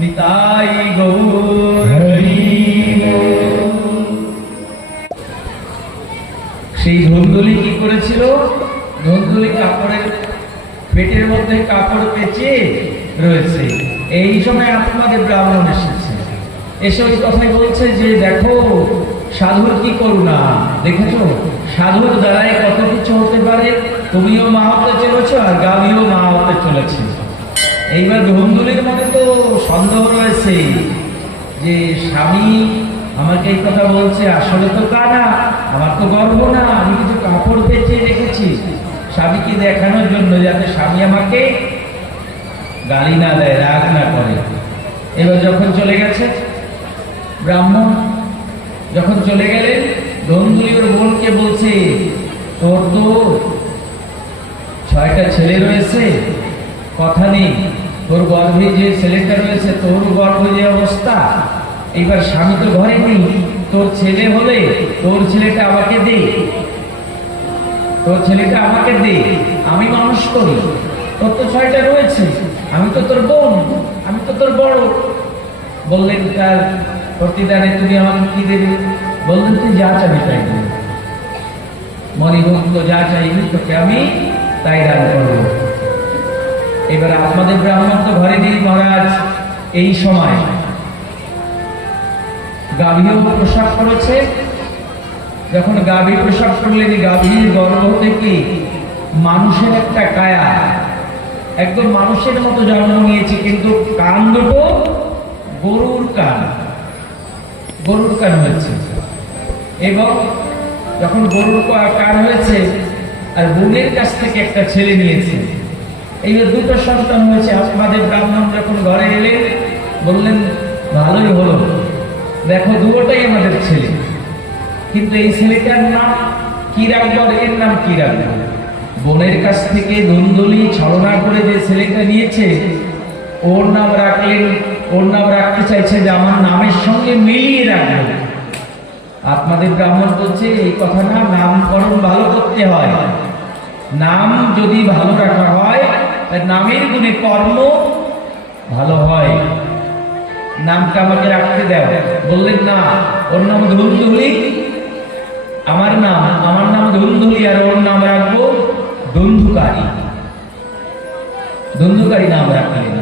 নিতাই গৌর হরি সেই ধুন্দুলি কি করেছিল? ধুন্দুলি কাপড়ের পেটের মধ্যে কাপড় পেঁচে রয়েছে। এই সময় আপনাদের ব্রাহ্মণ এসেছে, এসে ওই কথাই বলছে যে দেখো সাধুর কি করুণা, দেখেছো সাধুর দ্বারাই কত কিছু হতে পারে। তুমিও মা হতে চলেছ আর গাভীও মা হতে চলেছে। এইবার ধুন্দুলির মধ্যে তো সন্দেহ রয়েছে যে স্বামী আমাকে এই কথা বলছে, আসলে তো তা না, আমার তো গর্ব না, আমি কিছু কাপড় পেঁচে রেখেছি স্বামীকে দেখানোর জন্য, যাতে স্বামী আমাকে গালি না দেয়, রাগ না করে। এবার যখন চলে গেছে ব্রাহ্মণ, যখন চলে গেলেন ধুন্দুলি ওর বোনকে বলছে, তোর তো 6টা ছেলে রয়েছে, কথা নেই, তোর গর্ভে যে ছেলেটা রয়েছে, তোর গর্ভে যে অবস্থা, এইবার স্বামী তো ঘরে নেই, তোর ছেলে হলে তোর ছেলেটা আমাকে দে, তোর ছেলেটা আমাকে দে, আমি মানুষ করি। তোর তো 6টা রয়েছে, আমি তো তোর বোন, আমি তো তোর বড়। বললেন তার প্রতিদানে তুমি আমাকে কি দেবে? বললেন তুই যা চাবি তাই দেবে, মণিভক্ত যা চাইবি তোকে আমি তাই দান করবো। এবার আপনাদের ব্রাহ্মণ তো ঘরে নেই মহারাজ। এই সময় গাভীও প্রসাব করেছে। যখন গাভী প্রসাব করলেন, গাভীর গর্ভ থেকে মানুষের একটা কায়া, একদম মানুষের মতো জন্ম নিয়েছে, কিন্তু কান দুটো গরুর কান, গরুর কান হয়েছে। এবং যখন গরুর কান হয়েছে আর বোনের কাছ থেকে একটা ছেলে নিয়েছে, এইবার 2টো সন্তান হয়েছে। আপনাদের ব্রাহ্মণ যখন ঘরে এলেন বললেন ভালোই হলো, দেখো 2টাই আমাদের ছেলে, কিন্তু এই ছেলেটার নাম কি রাখবো, এর নাম কি রাখবো? বোনের কাছ থেকে ধুন্দুলি ছলনা করে যে ছেলেটা নিয়েছে ওর নাম রাখলেন, ওর নাম রাখতে চাইছে যে আমার নামের সঙ্গে মিলিয়ে রাখবো। আপনাদের ব্রাহ্মণ বলছে এই কথা না, নামকরণ ভালো করতে হয়, নাম যদি ভালো রাখা হয় নামের গুণে কর্ম ভালো হয়, নামটা আমাকে রাখতে দেও। বললেন না, ওর নাম ধুন্দুলি, আমার নাম ধুন্দুলি, আর ওর নাম রাখবো ধুন্ধুকারী, ধুন্ধুকারী নাম রাখলেন।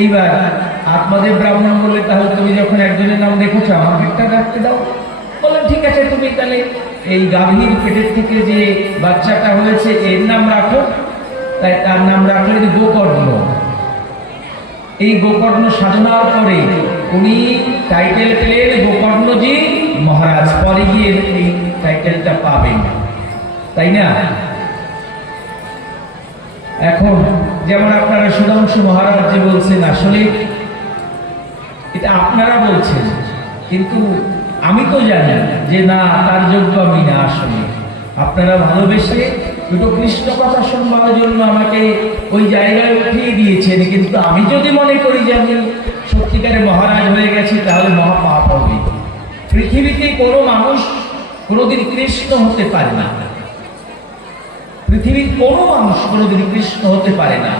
এইবার আপনাদের ব্রাহ্মণ বললে তাহলে তুমি যখন একজনের নাম দেখেছো আমাকে একটা রাখতে দাও। বললেন ঠিক আছে, তুমি তাহলে এই গাভীর পেটের থেকে যে বাচ্চাটা হয়েছে এর নাম রাখো। তাই তার নাম রাখলেন গোকর্ণ। এই গোকর্ণ সাধনার পরে উনি টাইটেল পেলেন গোকর্ণজি মহারাজ, পরে গিয়ে এই টাইটেলটা পাবেন, তাই না? এখন যেমন আপনারা সুধাংশু মহারাজ যে বলছেন, আসলে এটা আপনারা বলছেন, কিন্তু আমি তো জানি যে না, তার যোগ্য আমি না। আসলে আপনারা ভালোবেসে 2টো কৃষ্ণ কথা শুনবার জন্য আমাকে ওই জায়গায় উঠিয়ে দিয়েছেন, কিন্তু আমি যদি মনে করি যে আমি সত্যিকারে মহারাজ হয়ে গেছি তাহলে মহাপাপ হবে। পৃথিবীতে কোনো মানুষ কোনোদিন কৃষ্ণ হতে পারে না, পৃথিবীর কোনো মানুষ কোনোদিন কৃষ্ণ হতে পারে না,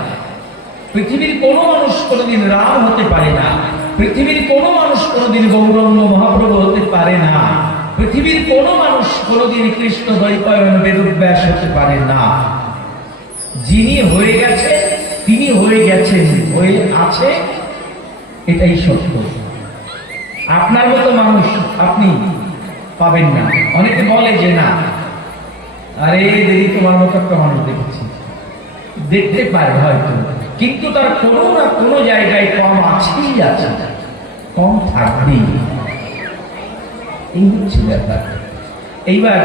পৃথিবীর কোনো মানুষ কোনোদিন রাম হতে পারে না, পৃথিবীর কোনো মানুষ কোনোদিন গৌরাঙ্গ মহাপ্রভু হতে পারে না, পৃথিবীর কোনো মানুষ কোনোদিন কৃষ্ণ দ্বৈপায়ন বেদব্যাস হতে পারে না। যিনি হয়ে গেছে তিনি হয়ে গেছেন, হয়ে আছে, এটাই সত্য। আপনার মতো মানুষ আপনি পাবেন না। অনেকে বলে যে না, আরে দিদি তোমার মতো একটা মানুষ দেখেছি, দেখতে পারে হয়তো, কিন্তু তার কোনো না কোনো জায়গায় কম আছেই আছে, কম থাকবেই, এই হচ্ছে ব্যাপার। এইবার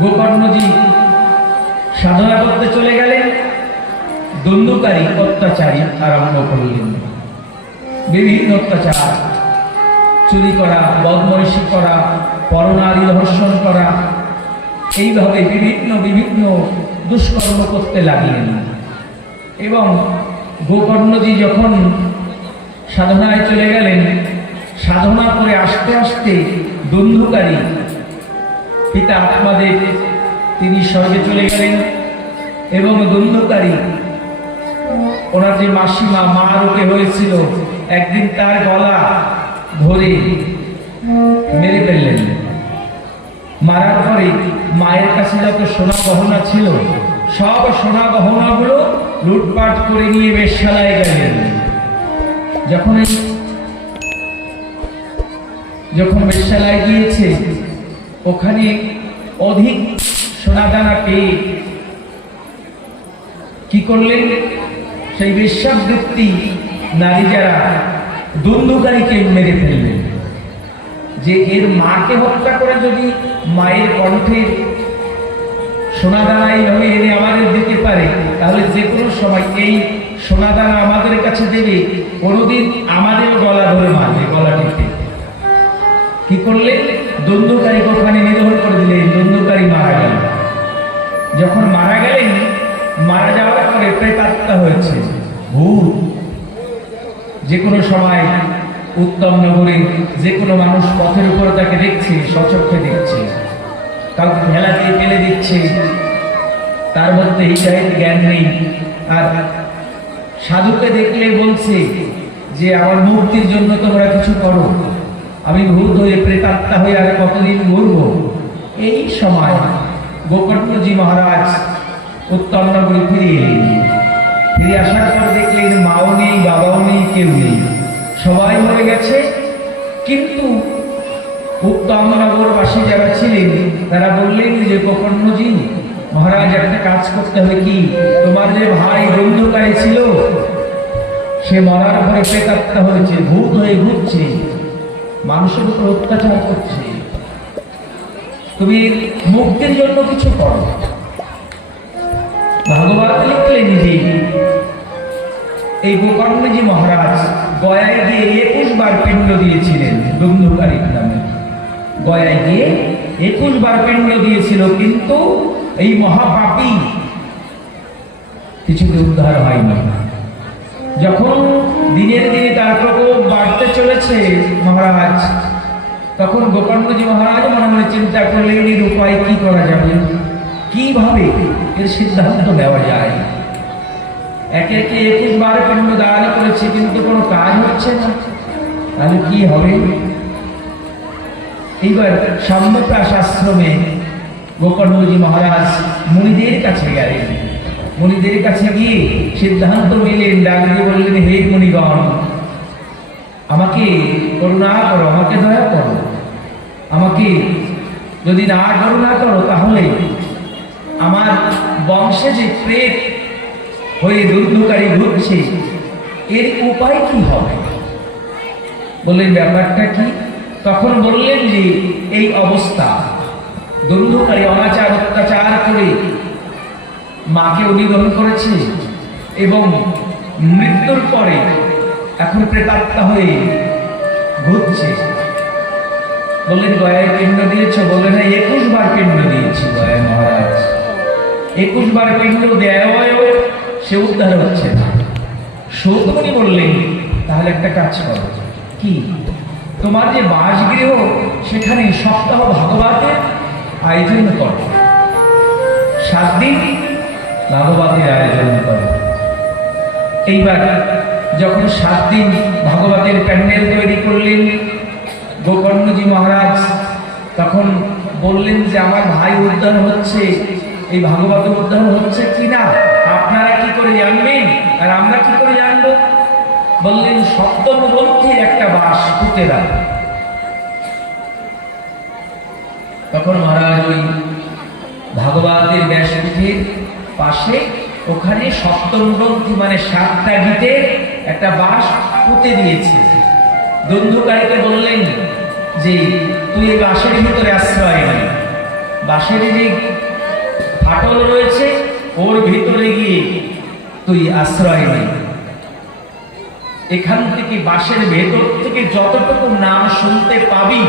গোকর্ণজি সাধনা করতে চলে গেলেন, ধুন্ধুকারী অত্যাচারী আরম্ভ করলেন, বিভিন্ন অত্যাচার, চুরি করা, বদমাইশি করা, পরনারী ধর্ষণ করা, এইভাবে বিভিন্ন বিভিন্ন দুষ্কর্ম করতে লাগলেন। এবং গোকর্ণজি যখন সাধনায় চলে গেলেন, সাধনা করে আস্তে আস্তে ধুন্ধুকারী পিতা আত্মাদেব তিনি স্বর্গে চলে গেলেন। এবং ধুন্ধুকারী ওনার যে মাসিমা মা রোগে হয়েছিল, একদিন তার গলা ধরে মেরে ফেললেন। মারার পরে মায়ের কাছে যত সোনা গহনা ছিল সব সোনা গহনাগুলো লুটপাট করে নিয়ে বেশ্যালয়ে গেলেন। যখন বেশ্যালয়ে গিয়েছে, ওখানে অধিক সোনাদানা পেয়ে কি করলেন, সেই বেশ্যাবৃত্তি নারী যারা ধুন্ধুকারীকে মেরে ফেললেন। যে এর মাকে হত্যা করে যদি মায়ের কণ্ঠের সোনাদানা এইভাবে এনে আমাদের দিতে পারে, তাহলে যে কোনো সময় এই সোনাদানা আমাদের কাছে দেবে, কোনোদিন আমাদের গলা ধরে মারবে, গলা টিপে। কি করলেন, ধুন্ধুকারীকে ওখানে নিধন করে দিলেন। ধুন্ধুকারী মারা গেল। যখন মারা গেলেন, মারা যাওয়ার পরে প্রেতাত্মা হয়েছে, ভূত। যে কোনো সময় উত্তম নগরে যে কোনো মানুষ পথের উপরে তাকে দেখছে, সচক্ষে দেখছে, কাউকে ভেলা দিয়ে ফেলে দিচ্ছে, তার মধ্যে হিতাহিত জ্ঞান নেই। আর সাধুকে দেখলে বলছে যে আমার মুক্তির জন্য তোমরা কিছু করো, আমি ভূত হয়ে প্রেতাত্মা হয়ে আর কতদিন ঘুরবো। এই সময় গোকর্ণজি মহারাজ উত্তম নগরে ফিরে এলেন। ফিরে আসার পর দেখলেন মাও নেই, বাবাও নেই, কেউ নেই, সবাই মরে গেছে। কিন্তু উত্তমনগরবাসী যারা ছিলেন তারা বললেন যে গোকর্ণজি মহারাজ, একটা কাজ করতে হবে। কি, তোমার যে ভাই ধুন্ধুকারী ছিল সে মরার পরে প্রেতাত্মা হয়েছে, ভূত হয়ে ঘুরছে, মানুষের উপর অত্যাচার করছে, তুমি মুক্তির জন্য কিছু করো। ভাগবত লিখলেন যে এই গোকর্ণজি মহারাজ গয়ায় গিয়ে 21 বার পিণ্ড দিয়েছিলেন ধুন্ধুকারীর নামে। গয়ায় গিয়ে 21 বার পিণ্ড দিয়েছিল, কিন্তু এই মহাপাপী কিছুতে উদ্ধার হয়নি। যখন দিনের দিনে তার প্রকোপ বাড়তে চলেছে মহারাজ, তখন গোকর্ণজি মহারাজ মনে মনে চিন্তা করলেন এর উপায় কি করা যাবে, কিভাবে এর সিদ্ধান্ত নেওয়া যায়। একে একে 21 বার পিণ্ড দান করেছে, কিন্তু কোনো কাজ হচ্ছে না, তাহলে কি হবে। এইবার সাম্যপ্রাস আশ্রমে গোকর্ণজি মহারাজ মুনিদের কাছে গেলেন। মুনিদের কাছে গিয়ে সিদ্ধান্ত নিলেন, ডাক দিয়ে বললেন, হে মুনিগণ, আমাকে করুণা করো, আমাকে দয়া করো। আমাকে যদি না করুণা করো, তাহলে আমার বংশে যে প্রেত হয়ে ধুন্ধুকারী ঘুরছে, এর উপায় কি হবে। বললেন, ব্যাপারটা কি। তখন বললেন যে এই অবস্থা, ধুন্ধুকারী অনাচার অত্যাচার করে মাকে নিধন করেছে এবং মৃত্যুর পরে এখন প্রেতাত্মা হয়ে ঘুরছে। বললেন, গয়ায় পিণ্ড দিয়েছ? বললেন, না, 21 বার পিণ্ড দিয়েছি গয়ায় মহারাজ। 21 বার পিণ্ড দেওয়ায়ও সে উদ্ধার হচ্ছে না। সৌতমণি বললেন, তাহলে একটা কাজ করো। কি, তোমার যে বাসগৃহ সেখানে সপ্তাহ ভাগবতের আয়োজন করো, 7 দিন ভাগবতের আয়োজন করো। এইবার যখন 7 দিন ভাগবতের প্যান্ডেল তৈরি করলেন গোকর্ণজি মহারাজ, তখন বললেন যে আমার ভাই উদ্ধার হচ্ছে, এই ভাগবত উদ্ধার হচ্ছে কিনা আপনারা কি করে জানবেন আর আমরা কি করে জানবো। বললেন, সপ্তম গ্রন্থের একটা বাস পুঁতে দাও। তখন মহারাজ ওই ভাগবতের ব্যাসপীঠের পাশে ওখানে সপ্তম গ্রন্থি মানে 7টা গীতের একটা বাস পুঁতে দিয়েছে। ধুন্ধুকারীকে বললেন যে তুই এই বাসের ভিতরে আশ্রয় নেই, বাসের যে ফাটল রয়েছে ওর ভিতরে গিয়ে তুই আশ্রয় নেই। এখান থেকে বাসের ভেতর থেকে যতটুকু নাম শুনতে পাবি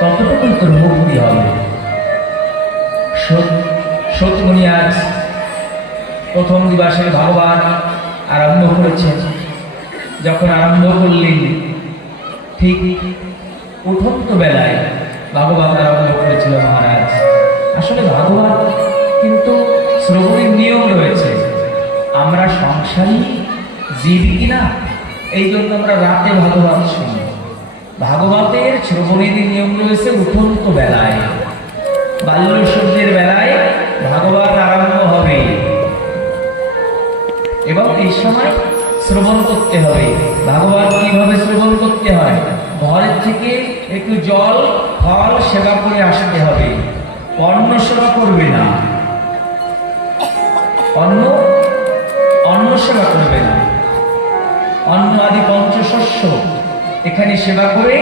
ততটুকুই তোর মুক্তি হবে। সত্যমণি আজ প্রথম দিবসে ভাগবত আরম্ভ করেছেন। যখন আরম্ভ করলেন ঠিক উঠন্ত বেলায় ভাগবত আরম্ভ করেছিল মহারাজ। আসলে ভাগবত কিন্তু শ্রবণের নিয়ম রয়েছে। আমরা সংসারী জীব কিনা, এই জন্য আমরা রাতে ভাগবত শুনি। ভাগবতের শ্রবণের নিয়ম রয়েছে উঠন্ত বেলায়, বাল্য সূর্যের বেলায় ভাগবত আরম্ভ হবে এবং এই সময় শ্রবণ করতে হবে। ভাগবত কিভাবে শ্রবণ করতে হয়? ঘরের থেকে একটু জল ফল সেবা করে আসতে হবে। অন্ন সেবা করবে না, অন্ন সেবা করবে না। অন্ন আদি পঞ্চশস্য এখানে সেবা করে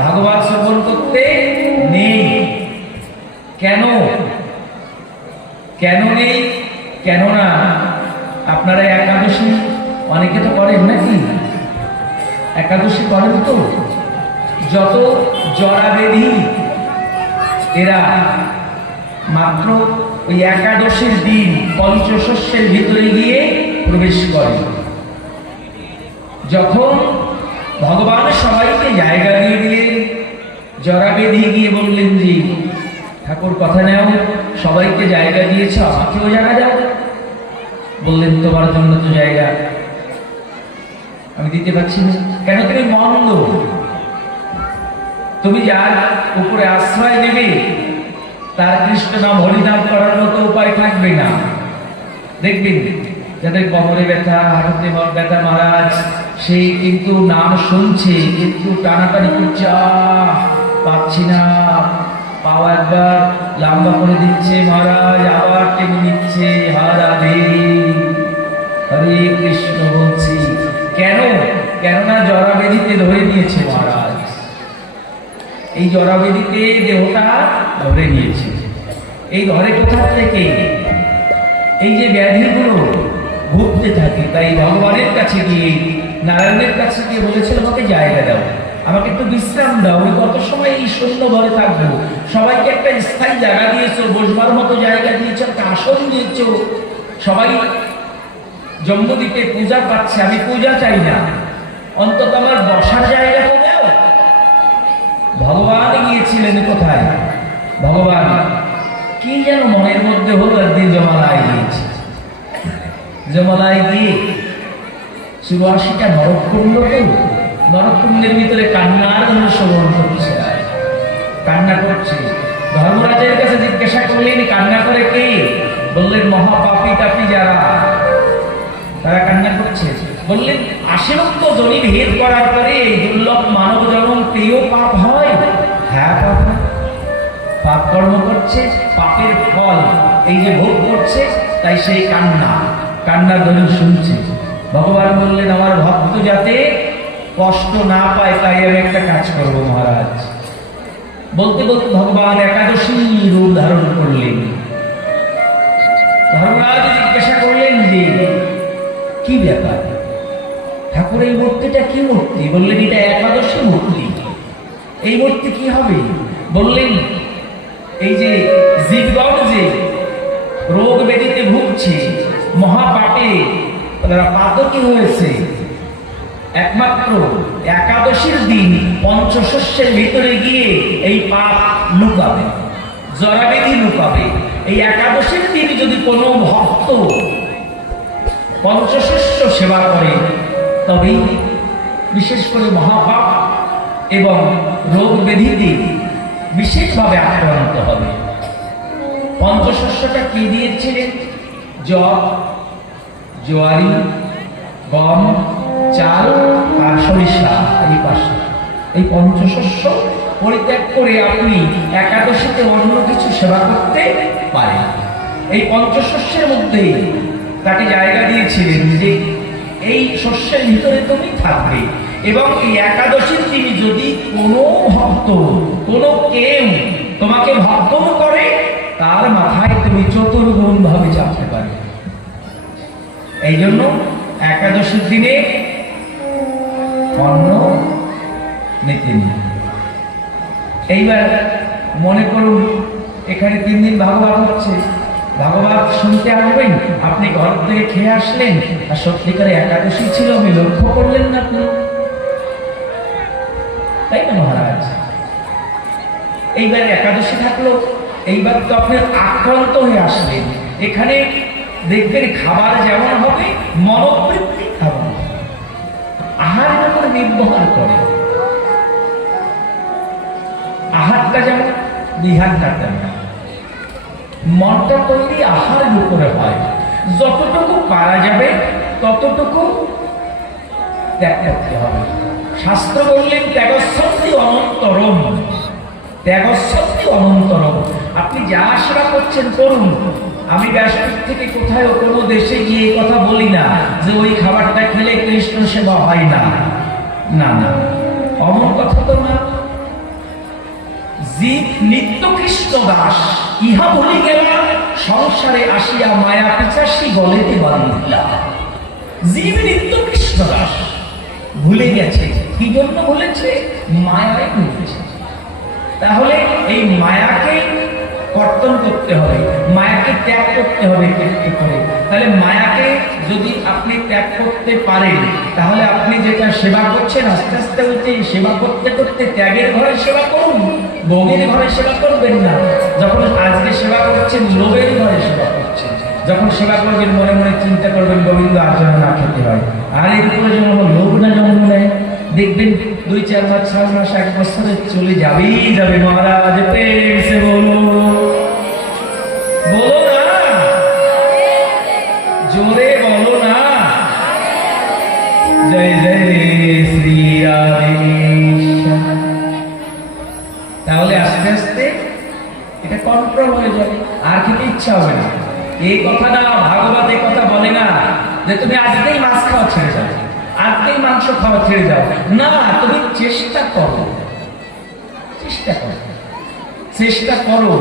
ভাগবত শ্রবণ করতে নেই। কেন নেই? কেননা আপনারা একাদশী অনেকে তো করেন নাকি? একাদশী করেন তো? যত জরাবেধি এরা মাত্র ওই একাদশীর দিন পঞ্চশস্যের ভিতরে গিয়ে প্রবেশ করে। যখন ভগবান সবাইকে জায়গা দিয়ে দিলেন, জরাবেধি গিয়ে বললেন যে ঠাকুর কথা নেও, সবাইকে জায়গা দিয়েছ, আমাকেও জায়গা দাও। বললেন তোমার জন্য তো জায়গা আমি দিতে পারছি না। কেন? তুমি মন্দ, তুমি যার উপরে আশ্রয় নেবে তার কৃষ্ণ নাম হরিনাম করার মতো উপায় থাকবে না। দেখবেন যাদের কোমরে ব্যথা, হাঁটুতে ব্যথা, মহারাজ সেই কিন্তু নাম শুনছে কিন্তু টানাটানি করছে, পাচ্ছি না, পাওয়া একবার লম্বা করে দিচ্ছে মহারাজ, আবার টেনে নিচ্ছে, রাধে হরে কৃষ্ণ বলছি। কেন? কেননা জরাবেদিতে ধরে নিয়েছে মহারাজ, এই জরাবেদিতে দেহটা ধরে নিয়েছে। এই ধরে কোথা থেকে? এই যে ব্যাধিগুলো ভুগতে থাকে, তাই ভগবানের কাছে গিয়ে, নারায়ণের কাছে গিয়ে বলেছিল আমাকে জায়গা দাও, আমাকে একটু বিশ্রাম দাও। আমি কত সময় এই শূন্য ঘরে থাকবো? সবাইকে একটা স্থায়ী জায়গা দিয়েছো, বসবার মতো জায়গা দিয়েছো, একটা আসন দিয়েছো, সবাই জম্মুদ্বীপে পূজা পাচ্ছে, আমি পূজা চাই না, অন্তত আমার বসার জায়গা তো দাও। ভগবান গিয়েছিলেন কোথায়? ভগবান কি যেন মনের মধ্যে হলো, একদিন জমালায় গিয়েছে। জমালায় গিয়ে ৮৪টা নরকুণ্ড, নরকুণ্ডের ভিতরে কান্নার জন্য শ্রবণ করছে, কান্না করছে। ধর্মরাজের কাছে জিজ্ঞাসা করলেন কান্না করে কে? বললেন মহাপাপী টাপি যারা, তারা কান্না করছে। বললেন আশীর্বাদ জনি ভেদ করার পরে দুর্লভ মানব জন্ম পেয়েও পাপ হয়? হ্যাঁ পাপ হয়। পাপ কর্ম করছে, পাপের ফল এই যে ভোগ করছে, তাই সেই কান্না ধ্বনি শুনছে। ভগবান বললেন আমার ভক্ত যাতে কষ্ট না পায় তাই আমি একটা কাজ করবো মহারাজ। বলতে বলতে ভগবান একাদশী রূপ ধারণ করলেন। ধর্মরাজ জিজ্ঞাসা করলেন যে কি ব্যাপার ঠাকুর, এই মূর্তিটা কি মূর্তি? বললেন এটা একাদশী মূর্তি। এই মূর্তি কি হবে? বললেন এই যে জীবগণ যে রোগ ব্যাধিতে ভুগছে, মহাপাপে তারা পাতকী হয়েছে, একমাত্র একাদশীর দিন পঞ্চশস্যের ভিতরে গিয়ে এই পাপ লুকাবে, জরাবেধি লুকাবে। এই একাদশীর দিন যদি কোনো ভক্ত পঞ্চশস্য সেবা করে তবেই বিশেষ করে মহাপাপ এবং রোগ ব্যাধিতে বিশেষভাবে আক্রান্ত হবে। পঞ্চশস্যটা কি দিয়েছিলেন? জব, জোয়ারি, গম, চাল আর সরিষা, এই পাশে এই পঞ্চশস্য পরিত্যাগ করে আপনি একাদশীতে অন্য কিছু সেবা করতে পারেন। এই পঞ্চশস্যের মধ্যে তাকে জায়গা দিয়েছিলেন যে এই শস্যের ভিতরে তুমি থাকবে, এবং এই একাদশীর দিন যদি কোনো ভক্ত, কোনো কেউ তোমাকে ভক্ত করে তার মাথায় তুমি চতুর্গুণ ভাবে চাপতে পারবে। এই জন্য একাদশীর দিনে অন্ন নিতে নেই। এইবার মনে করুন এখানে 3 দিন ভাগবত হচ্ছে, ভাগবত শুনতে আসবেন, আপনি ঘর থেকে খেয়ে আসলেন আর সত্যিকারে একাদশী ছিল আমি লক্ষ্য করলেন না আপনি, তাই না মহারাজ? এইবার একাদশী থাকলো, এইবার তো আপনি আক্রান্ত হয়ে আসলেন, এখানে দেখবেন খাবার যেমন হবে মনোবৃত্তি খাবার, আহারের উপর নির্ভর করে। আহারটা যেমন বিহারটা তেমন, মনটা তৈরি আহারের উপরে হয়। যতটুকু পারা যাবে ততটুকু ত্যাগ করতে হবে। শাস্ত্র বললেন ত্যাগস্বন্তি অনন্তরম, ত্যাগস্বন্তি অনন্তরম। আপনি যা সেবা করছেন করুন। আমি ব্যাসপীঠ থেকে কোথাও কোনো দেশে গিয়ে কথা বলি না যে ওই খাবারটা খেলে কৃষ্ণ সেবা হয় না, না না, অমন কথা তো না। জীব নিত্য কৃষ্ণ দাস, ইহা বলি গেল সংসারে আসিয়া মায়া পিচাসী বলেতে বাঁধিলা। জীব নিত্য কৃষ্ণ দাস, ভুলে গেছে। কি জন্য ভুলেছে? মায়ায় ভুলেছে। তাহলে এই মায়াকে কর্তন করতে হবে, মায়াকে ত্যাগ করতে হবে। তাহলে মায়াকে যদি আপনি ত্যাগ করতে পারেন, তাহলে আপনি যেটা সেবা করছেন আস্তে আস্তে হচ্ছে সেবা করতে করতে ত্যাগের ঘরে সেবা করুন, ভোগের ঘরে সেবা করবেন না। যখন আজকে সেবা করছেন লোভের ঘরে সেবা করছেন, যখন সেবা করবেন মনে মনে চিন্তা করবেন গোবিন্দ আর যেন না খেতে হয়। আর এর উপরে যেন লোভ না জন্ম নেয়, দেখবেন 2-4 মাস 6 মাস 1 বছরে চলে যাবেই যাবে। মহারাজ প্রেম সে বলো, বলো না, জোরে বলো না, জয় জয় শ্রী রাধে। তাহলে আস্তে আস্তে এটা কন্ট্রোল হয়ে যাবে, আর খেতে ইচ্ছা হবে না। এই কথাটা ভাগবত এই কথা বলে না যে তুমি আজকেই মাছ খাওয়া ছেড়ে যাও, আজকেই মাংস খাওয়া ছেড়ে যাও। না, তুমি চেষ্টা করো, চেষ্টা করো, চেষ্টা করো।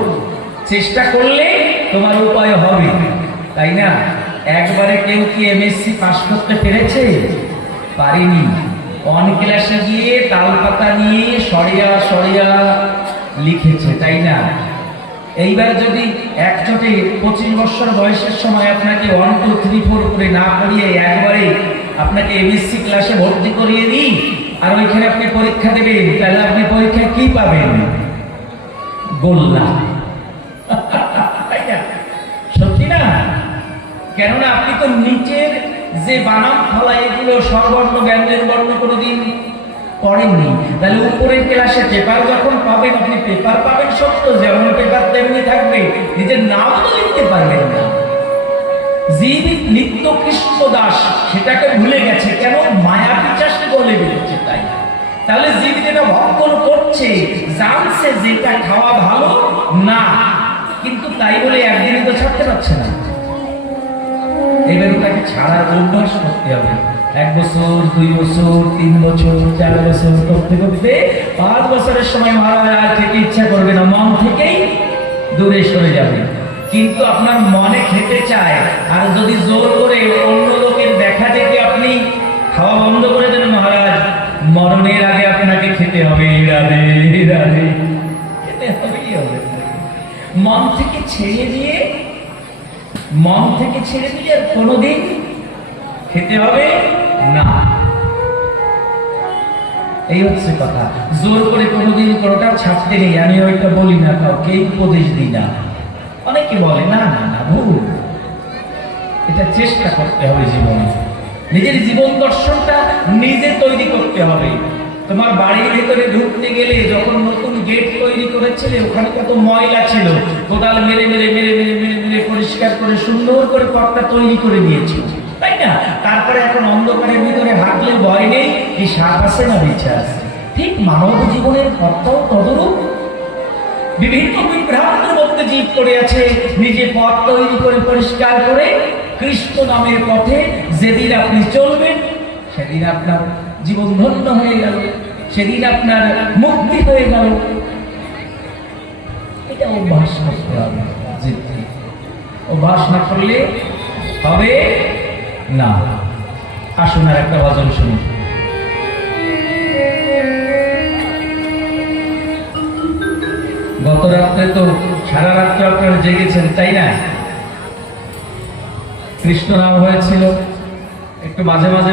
চেষ্টা করলে তোমার উপায় হবে, তাই না? একবারে কেউ কি এমএসসি পাস করতে পেরেছে? পারেনি। অন ক্লাসে গিয়ে তালপাতা নিয়ে সরিয়া সরিয়া লিখেছে, তাই না? এইবার যদি একচোটে 25 বছর বয়সের সময় আপনাকে 1 2 3 4 করে না পড়িয়ে একবারে আপনাকে এমএসসি ক্লাসে ভর্তি করিয়ে দিই, আর ওইখানে আপনি পরীক্ষা দেবেন, তাহলে আপনি পরীক্ষায় কি পাবেন? গোল্লা। সত্যি না? কেননা আপনি তো নিচের যে বানাম ফলা এগুলো স্বরবর্ণ ব্যঞ্জন বর্ণ কোনোদিন পড়েননি। তাহলে উপরের ক্লাসে পেপার যখন পাবেন, আপনি পেপার পাবেন সত্য, যেমন পেপার তেমনি থাকবে, নিজের নাম তো লিখতে পারবেন না। জীব নিত্য কৃষ্ণ দাস, সেটাকে ভুলে গেছে। কেন? মায়া পিচাসে বলে বেরোচ্ছে, তাই। তাহলে জীব যেটা ভক্ষণ করছে, জানছে যেটা খাওয়া ভালো না, কিন্তু তাই বলে একদিনে তো ছাড়তে পারছে না। এবার ওটাকে ছাড়ার অভ্যাস করতে হবে। 1 বছর 2 বছর 3 বছর 4 বছর করতে করতে 5 বছরের সময় মহারাজ আর খেতে ইচ্ছা করবে না, মন থেকেই দূরে সরে যাবে। কিন্তু আপনার মনে খেতে চায়, আর যদি জোর করে অন্য লোকের দেখা দেখে আপনি খাওয়া বন্ধ করে দেন, মহারাজ মরণের আগে আপনাকে খেতে হবে। রাধে রাধে, খেতে হবেই হবে। মন থেকে ছেড়ে দিয়ে, মন থেকে ছেড়ে দিয়ে আর কোনোদিন খেতে হবে না। এই হচ্ছে কথা। জোর করে কোনোদিন কোনোটা ছাড়তে নেই, আমি ওইটা বলি না, কাউকে উপদেশ দিই না। অনেকে বলে না না না, ভুল। এটা চেষ্টা করতে হবে জীবনে। নিজের জীবন দর্শনটা নিজে তৈরি করতে হবে। তোমার বাড়ির ভিতরে ঢুকতে গেলে যখন নতুন গেট তৈরি করেছিলে, ওখানে কত ময়লা ছিল, কোদাল মেরে মেরে মেরে মেরে মেরে মেরে পরিষ্কার করে সুন্দর করে পথটা তৈরি করে দিয়েছিল, তাই না? তারপরে এখন অন্ধকারের ভিতরে হাঁটলে ভয় নেই, কি সাপ আছে না বিছা আছে। ঠিক মানব জীবনের পথটাও তদরূপ। বিভিন্ন বিভ্রান্তের মধ্যে জীব করে আছে, নিজে পথ তৈরি করে পরিষ্কার করে কৃষ্ণ নামের পথে যেদিন আপনি চলবেন, সেদিন আপনার জীবন ধন্য হয়ে গেল, সেদিন আপনার মুক্তি হয়ে গেল। এটা অভ্যাস করতে হবে। অভ্যাস না করলে হবে না। আসুন আর একটা ভজন শুনি। গত রাত্রে তো সারা রাত্রে আপনারা জেগেছেন, তাই না? কৃষ্ণ নাম হয়েছিল, একটু মাঝে মাঝে